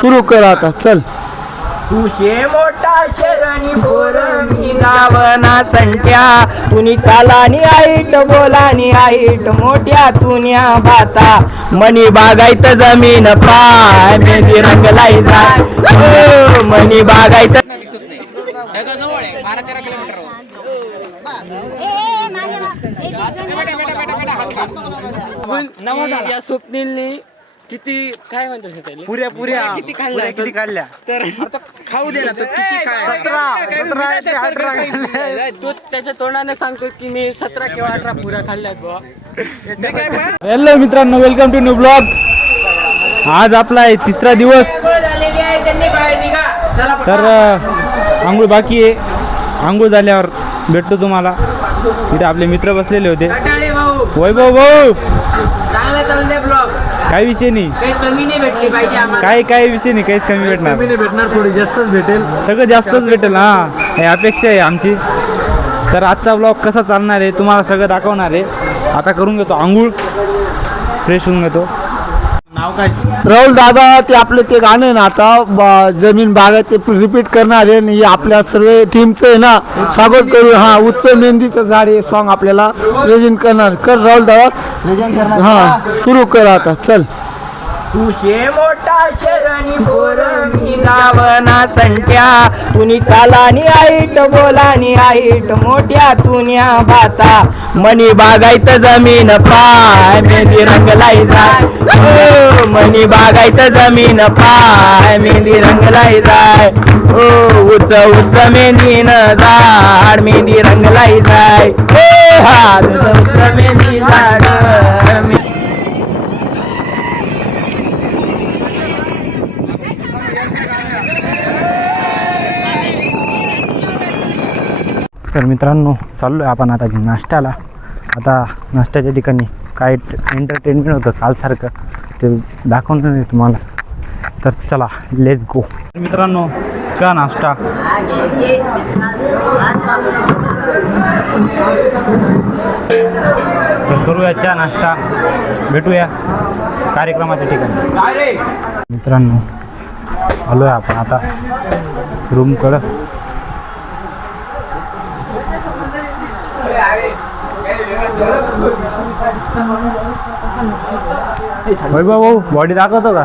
सुरू कर आता चल. तुशे मोठा शरणी पोर मी जावना संट्या तुनी चालानी आईट बोलानी आईट मोठ्या तुन्या भाता मनी बागायत जमीन पाय मेहंदी रंगलाई जाय ओ मनी बागायत या स्वप्नीलने किती काय म्हणतात पुऱ्या किती खाल्ल्या तर आता खाऊ दे ना तो किती काय तो त्याच्या तोंडाने सांगतो की मी 17 किंवा 18 पुऱ्या खाल्ल्यात बुवा. हॅलो मित्रांनो, वेलकम टू न्यू ब्लॉग. आज आपला आहे तिसरा दिवस. तर आंघोळ बाकी आहे. आंघोळ झाल्यावर भेटतो तुम्हाला. इथे आपले मित्र बसलेले होते. वैभव भाऊ चांगला चालू दे ब्लॉग. काही विषय नाही, काही कमी नाही भेटली पाहिजे आम्हाला. काही विषय नाही, काहीच कमी भेटणार. थोडी जास्तच भेटेल. सगळं जास्तच भेटेल. हा, हे अपेक्षा आहे आमची. तर आजचा ब्लॉग कसा चालणार आहे तुम्हाला सगळं दाखवणार आहे. आता करून घेतो आंघोळ, फ्रेश होऊन घेतो. नाव काय? राहुल दादा. ते आपलं ते गाणं आहे ना आता जमीन बागायत ते रिपीट करणार आहे आणि आपल्या सर्व टीमचं आहे ना स्वागत करू. हा, उच्च मेहंदीचं झाड हे सॉन्ग आपल्याला प्रेझेंट करणार. कर राहुल दादा प्रेझेंट करणार. हा, सुरू कर आता चल. तुशे मोठा शरणी पोर मी जावना संट्या तुनी चालानी आईट बोलानी आईट मोठ्या तुन्या भाता मनी बागायत जमीन पाय मेहंदी रंगलाई जाय ओ मनी बागायत जमीन पाय मेहंदी रंगलाई जाय ओ उच्च उच्च मेहंदीन झाड मेहंदी रंगलाई जाय ओ हा उच्च मेहंदी झाड. तर मित्रांनो, चाललो आहे आपण आता नाश्त्याला. आता नाश्त्याच्या ठिकाणी काय एंटरटेनमेंट होतं कालसारखं ते दाखवणार नाही तुम्हाला. तर चला, लेट्स गो. मित्रांनो, चहा नाश्ता. तर करूया चहा नाश्ता, भेटूया कार्यक्रमाच्या ठिकाणी. मित्रांनो, आलो आहे आपण आता रूमकडं. वैभव भाऊ बॉडी दाखवतो का?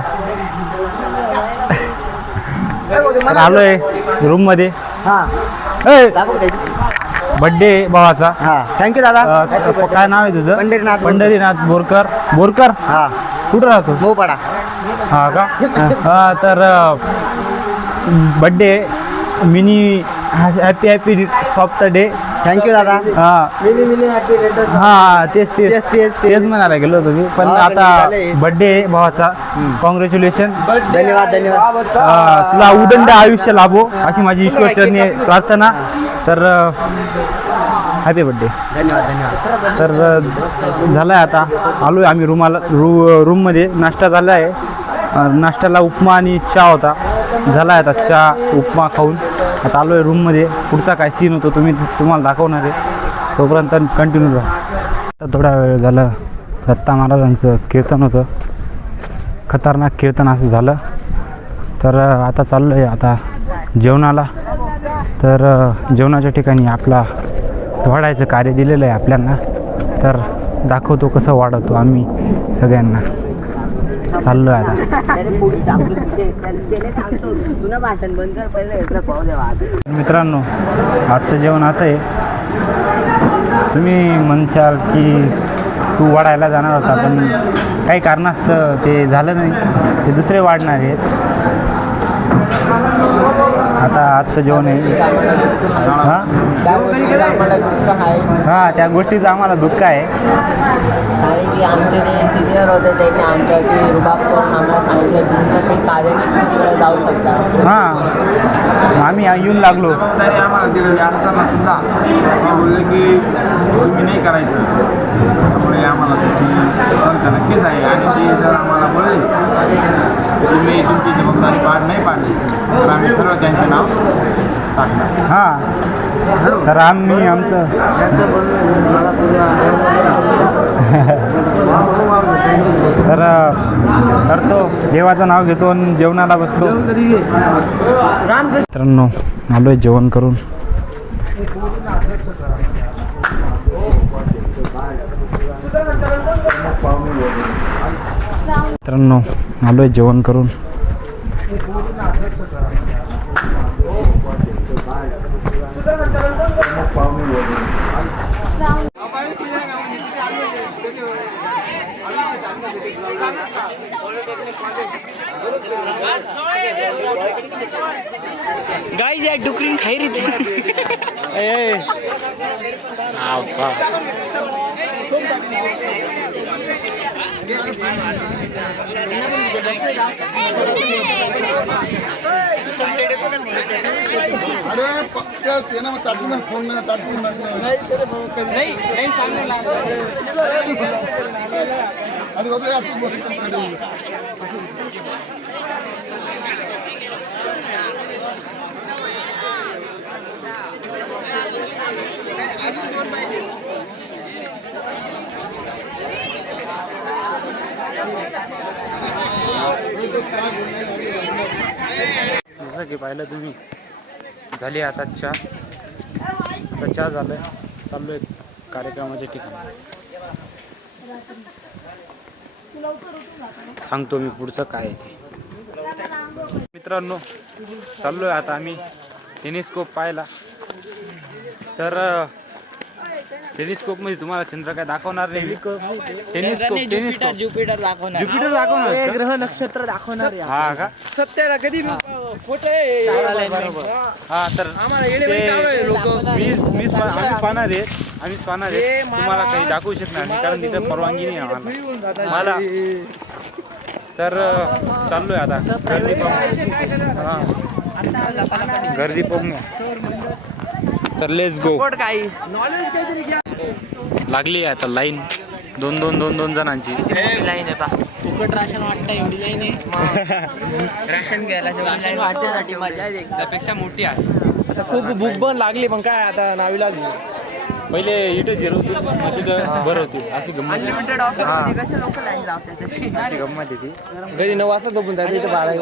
आलोय रूम मध्ये. बर्थडे भावाचा. थँक्यू दादा. काय नाव आहे तुझं? पंढरीनाथ बोरकर. हा, कुठं राहतो? मोपाडा. हा का? तर birthday mini happy soft day. Thank you दादा. हा तेच म्हणायला गेलो होतो मी, पण आता बर्थडे भावाचा. कॉंग्रॅच्युलेशन. धन्यवाद. तुला उदंड आयुष्य लाभो अशी माझी ईश्वरचरणी प्रार्थना. तर हॅपी बर्थडे. धन्यवाद. तर झालं आहे आता. आलो आहे आम्ही रूममध्ये. नाश्ता झाला आहे. नाश्त्याला उपमा आणि चहा होता. झाला आहे आता चहा उपमा खाऊन. आता आलो आहे रूममध्ये. पुढचा काय सीन होतो तुम्हाला दाखवणार आहे. तोपर्यंत कंटिन्यू राहा. आता थोडा वेळ झालं दत्ता महाराजांचं कीर्तन होतं. खतरनाक कीर्तन असं झालं. तर आता चाललो आहे आता जेवणाला. तर जेवणाच्या ठिकाणी आपला वाढायचं कार्य दिलेलं आहे आपल्यांना. तर दाखवतो कसं वाढवतो आम्ही सगळ्यांना. चाललो आहे आता. मित्रांनो, आजचं जेवण असं आहे. तुम्ही म्हणशाल की तू वाढायला जाणार होता, पण काही कारणास्तव ते झालं नाही. ते दुसरे वाढणार आहेत. आता आजचं जेवण आहे. हां, त्या गोष्टीचं आम्हाला दुःख आहे. कारण की आमचे जे सिनियर होते त्यांनी आमच्यावरती रुबाब करून आम्हाला सांगितलं तुमचं काही कार्य नाही, किती वेळा जाऊ शकता. हां, आम्ही येऊन लागलो. आम्हाला दिलेले असताना सुद्धा बोलले की तुम्ही नाही करायचं. त्यामुळे आम्हाला त्याची नक्कीच आहे. आणि ते जर आम्हाला बोलले तुम्ही तुमची जबाबदारी पार नाही पाडली तर आम्ही सर्व त्यांचं नाव टाकणार. हां, तर आम्ही आमचं तर करतो, देवाचं नाव घेतो आणि जेवणाला बसतो. मित्रांनो आलो आहे जेवण करून. मित्रांनो आलो आहे जेवण करून. गाईज या डुकरीन खाई रे. जसं की पाहिलं तुम्ही, झाली आता चहा झालं. चाललो आहे कार्यक्रमाच्या ठिकाणी. सांगतो मी पुढचं काय आहे ते. मित्रांनो चाललो आहे आता आम्ही टेलिस्कोप पाहायला. तर टेलिस्कोपमध्ये तुम्हाला चंद्र काय दाखवणार नाही. टेलिस्कोप ज्युपिटर दाखवणार, ग्रह नक्षत्र दाखवणार. हा का? सत्याला कधी खोटे हा तर आम्हीच पाहणार आहे. तुम्हाला काही दाखवू शकणार नाही कारण तिथं परवानगी नाही आम्हाला. तर चाललोय आता गर्दी पाहून. तर लेट्स गो. लागली आता लाईन दोन जणांची. लाईन आहे पा फुकट राशन वाटतं एवढी लाईन आहे. राशन घ्यायला लाईन वाटण्यासाठी मजा आहे. त्यापेक्षा मोठी आहे. आता खूप भूक पण लागली पण काय आता नावीला पहिले इथं जिरवतो तिथं बरं होते. अशी गंमत अनलिमिटेड ऑफर मध्ये कशा लोक लाईन लावतात तशी. अशी गंमत येते. घरी 9 वाजता झोपून जायचं इथे 12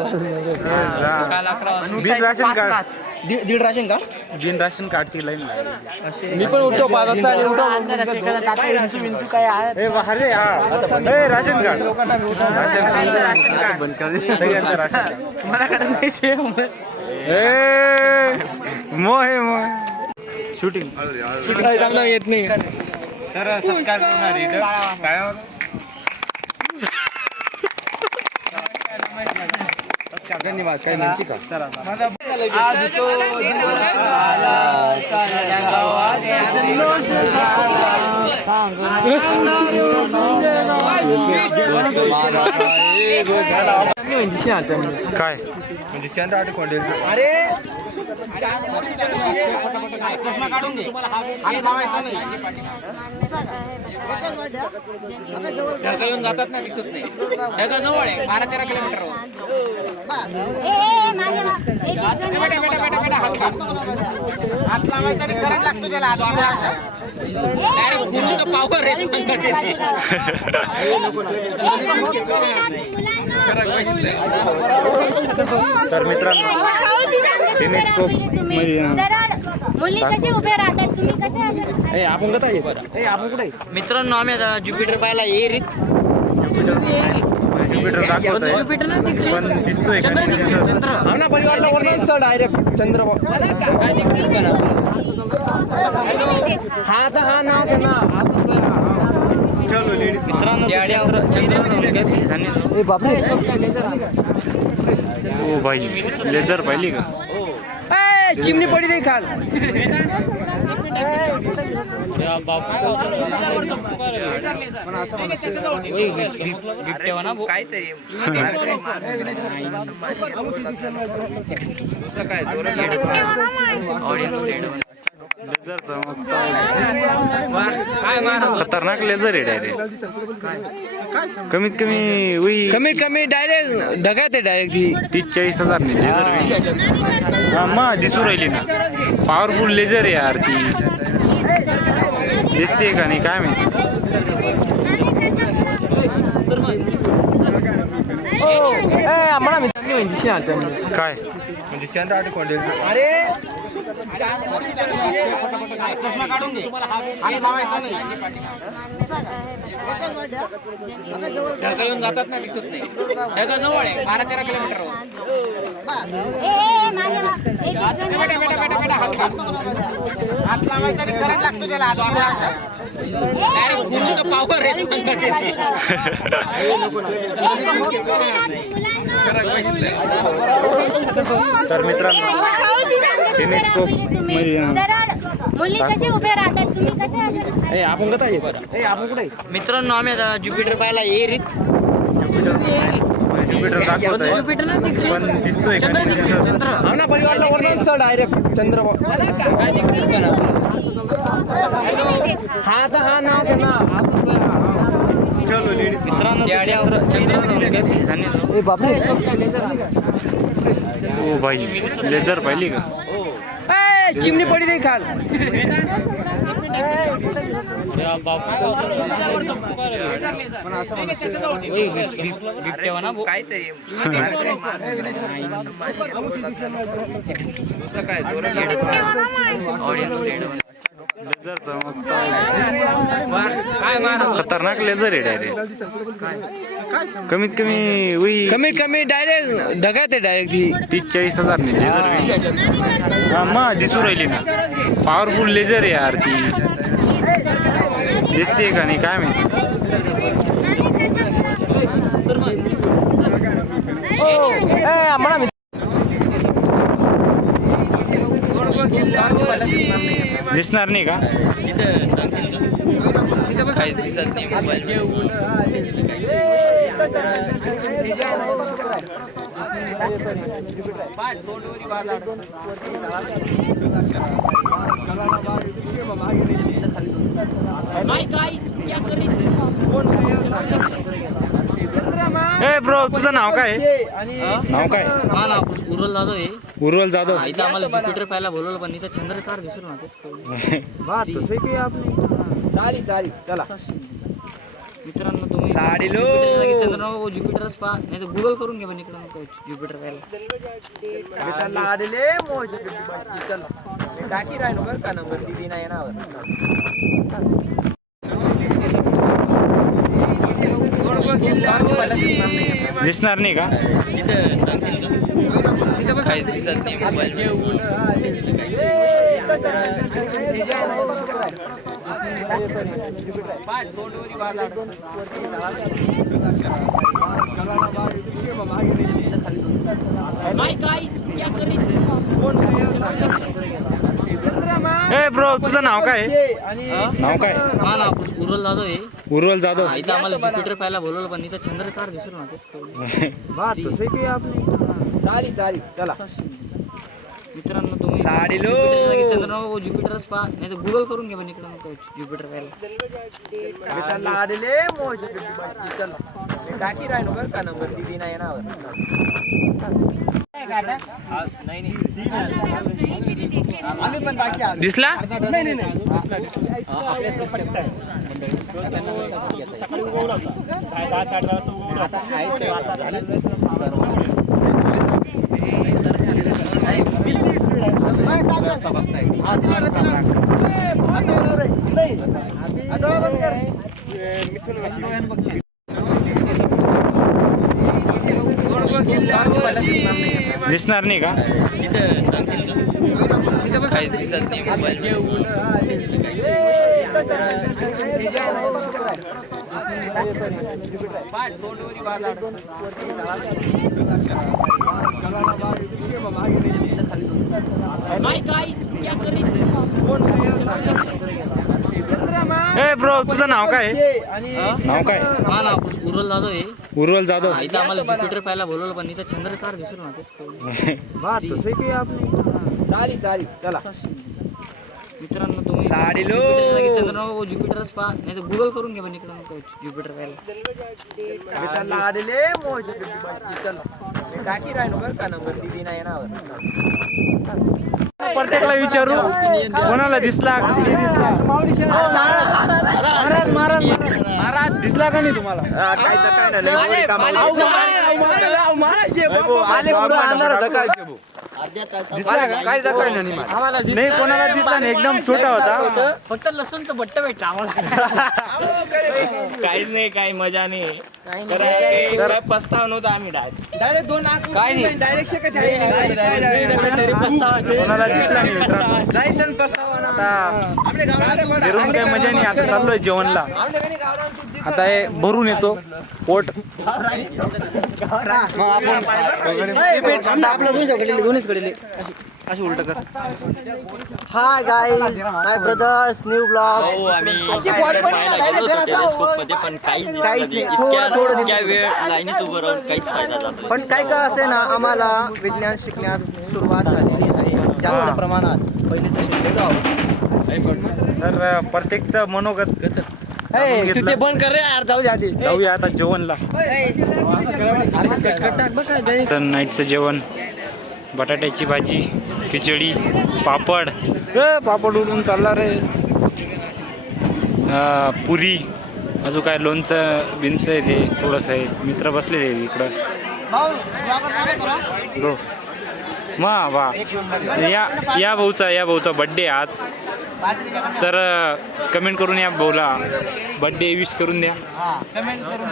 बिन राशन कार्ड दीड राशन का बिन राशन कार्डची लाईन लागली. मी पण उठतो 5 वाजता आणि उठतो काय आहे अरे हा राशन कार्ड बंद कर. सगळ्यांचं राशन कार्ड मला करायचे मोह शूटिंग चांगलं येत नाही. तर सत्कार करणार इथं धन्यवाद. काय म्हणची का चला काय म्हणजे चंद्र आटकोंडे. अरे ढगा येऊन जातात ना, दिसत नाही. ढगा जवळ आहे 12-13 किलोमीटर. हात लावायचा आणि करंट लागतो त्याला. डायरेक्ट गुरुचं पावर आहे. तर मित्रांनो टेलिस्कोप मुली कसे उभे राहतात तुम्ही कसे आपण कुठे मित्रांनो आम्ही आता ज्युपिटर पाहायला एरीत. ज्युपिटर दाखवतोय पण दिसतोय का नाही दिसत. आमना परिवारला वरदान सर डायरेक्ट चंद्र हा नाव घे ना. चलो लेडीज. मित्रांनो ए बापरे ओ भाई लेझर पाहिली का. चिमणी पडी दे खाल. लेझर खतरनाक लेझर आहे डायरेक्ट. कमीत कमी डायरेक्ट ढगात आहे डायरेक्ट 30-40 हजार लेझर. हा दिसू राहिली ना. पॉवरफुल लेझर आहे यार ती. दिसते का नाही काय माहिती. आम्हाला मित्रांनी म्हणजे काय म्हणजे चंद्र अडकवले अरे ढगा येऊन जातात ना, दिसत नाही. ढगा जवळ आहे 12-13 किलोमीटर. पावर आहे. तर मित्रांनो टेलिस्कोप मुली कसे उभे राहतात तुम्ही कसे मित्रांनो आम्ही आता ज्युपिटर पाहायला एरीत ज्युपिटर दाखवत आहे पण दिसतोय का नाही दिसत. डायरेक्ट चंद्र हा नाव घे ना. ओ भाई लेझर पाहिली का चिमणी पडी दे खाल. लेझर चमकता खतरनाक लेझर आहे डायरेक्ट. कमीत कमी कमीत कमी डायरेक्ट ढगात आहे डायरेक्ट. 30-40 हजार ने लेझर हा मग दिसू राहिली ना. पॉवरफुल लेझर आहे यार ती. दिसते का नाही काय माहिती. दिसणार नाही का काही दिसत नाही मोबाईल. ए ब्रो तुझं नाव काय नाव काय मला उरल जाधव आहे. उर्वल जाधव. इथं आम्हाला ज्युपिटर पाहायला बोलवलं पण इथं चंद्रकार दिसलो ना तेच कळलं. चला मित्रांनो तुम्ही ज्युपिटरच पहा नाही तर गुगल करून घ्या पण इकडं ज्युपिटर पाहायला. टाकी राहिलो बरं का नंबर दिदी नाही ना. दिसणार नाही का काही दिसत नाही मोबाईल. ए ब्रो तुझं नाव काय नाव काय मला उरल जाधव आहे. उर्वल जाधव. इथं आम्हाला ज्युपिटर पाहायला बोलवलं पण इथं चंद्रकार दिसलो ना तेच कळलं. चला मित्रांनो तुम्ही ज्युपिटरच पहा नाही तर गुगल करून घ्या पण इकडं ज्युपिटर पाहायला. टाकी राहिलो बरं का नंबर दिदी नाही ना. दिसला दिसणार नाही का काही दिसत नाही मोबाईल. ए ब्रो तुझं नाव काय नाव काय मला उरल जाधव आहे. उर्वल जाधव. इथं आम्हाला ज्युपिटर पाहायला बोलवलं पण इथं चंद्रकार दिसलो ना तेच कळलं. चला मित्रांनो तुम्ही ज्युपिटरच्या जागी चंद्रमा ज्युपिटरच पहा, नाही तर गुगल करून घ्या पण इकडं नको ज्युपिटर पाहिलं. लाडले मोज चलो टाकी राहिलो बरं का नंबर दिदी नाही ना प्रत्येकाला विचारू कोणाला दिसला महाराज दिसला का नाही तुम्हाला? नाही कोणाला दिसला नाही, एकदम छोटा होता. फक्त लसूणचं बट्ट भेटलं आम्हाला. काहीच नाही, काही मजा नाही. काय पस्ताव नव्हता आम्ही डायरेक्ट काय नाही कोणाला दिसला नाही मित्रांनो. आता जेवण काही मजा नाही. आता चाललोय जेवणला. आता हे भरून येतो पोट. अशी उलट कर. हाय गाईज, माय ब्रदर्स, न्यू ब्लॉग. पण काहीच नाही, थोडं वेळ लाईनीत उभं राहून काहीच फायदा झाला. पण काय का असे ना, आम्हाला विज्ञान शिकण्यास सुरुवात झालेली आहे जास्त प्रमाणात. पहिले तर शिकले तर प्रत्येकचं मनोगत तुझे बंद कर रे यार, जाऊ द्या जाऊया आता जेवणला. तर नाईटचं जेवण बटाट्याची भाजी, खिचडी, पापड. पापड उडून चालला रे. पुरी, अजून काय लोणचं बिनचं आहे ते थोडंसं आहे. मित्र बसलेले आहे इकडं. हो वा या भाऊचा बड्डे आज. तर कमेंट करून या भाऊला बड्डे विश करून द्या.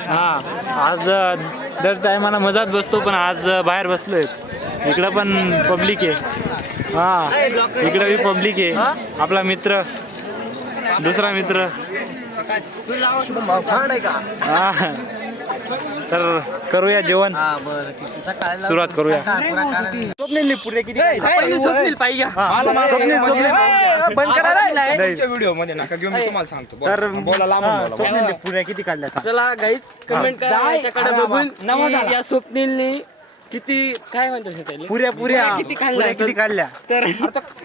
हां आज दर टायमाला मजाच बसतो पण आज बाहेर बसलोय. इकडं पण पब्लिक आहे. हां इकडं बी पब्लिक आहे. आपला मित्र, दुसरा मित्र. हां तर करूया जेवण, सुरुवात करूया. स्वप्नील पुरे किती स्वप्नील पाहिजे बंद करा व्हिडिओ मध्ये नका घेऊन, मी तुम्हाला सांगतो. तर स्वप्नील पुऱ्या किती काढल्या? चला गाईज कमेंट करा याच्याकडे बघून या स्वप्नीलने किती काय म्हणतात पुऱ्या किती खाल्ल्या किती काढल्या? तर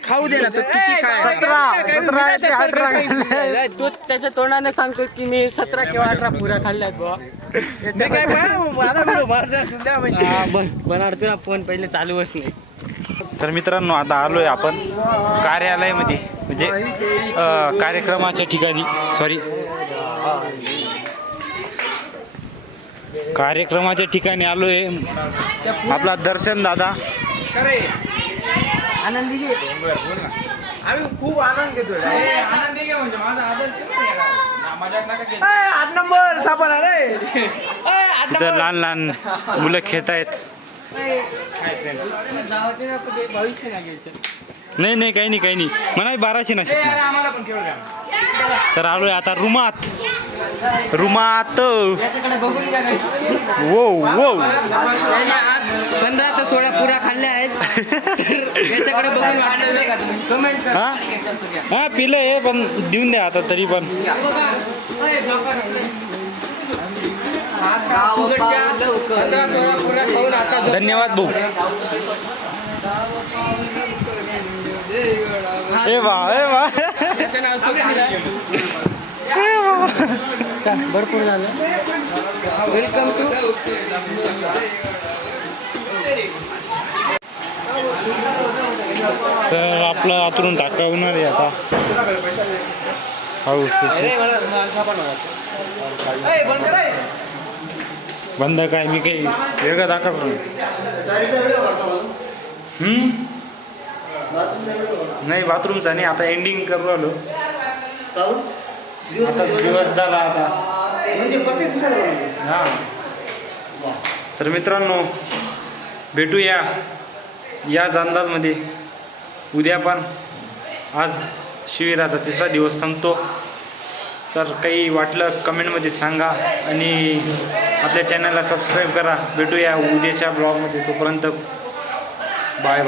खाऊ दे ना तो किती काय 17 ते 18. तो त्याच्या तोंडाने सांगतो की मी 17 किंवा 18 पुऱ्या खाल्ल्यात बुवा. बनाडतो ना फोन पहिले चालूच नाही. तर मित्रांनो आता आलोय आपण कार्यालयामध्ये, म्हणजे कार्यक्रमाच्या ठिकाणी. कार्यक्रमाच्या ठिकाणी आलोय. आपला दर्शन दादा आनंदी आम्ही खूप आनंद घेतोय. आनंदी म्हणजे माझा आदर्श आठ नंबर सापडला रे. इथं लहान लहान मुलं खेळत आहेत. भविष्य नाही घ्यायचं. नाही काही नाही म्हणा 1200 नसेल. तर आलोय आता रुमात. याच्याकडे बघून घ्या. वो त्याने आज 15 ते 16 पुऱ्या खाल्ल्या आहेत. तर याच्याकडे बघून वाटलं का तुम्ही कमेंट करा. हा पिलं हे पण देऊन द्या आता तरी पण. धन्यवाद भाऊ. ए वा त्याचं नाव स्वप्नील आहे. चल भरपूर झालं. Welcome to. तर आपलं आतून टाकावणार आहे आता. हाऊस बंद काय मी काही वेगळं दाखवतो. नाही बाथरूमचा नाही. आता एंडिंग करू आलो. आता दिवस झाला आता. हां तर मित्रांनो भेटूया याच अंदाजमध्ये उद्या पण. आज शिबिराचा 3रा दिवस संपतो. तर काही वाटलं कमेंटमध्ये सांगा आणि आपल्या चॅनलला सबस्क्राईब करा. भेटूया उद्याच्या ब्लॉगमध्ये. तोपर्यंत बाय.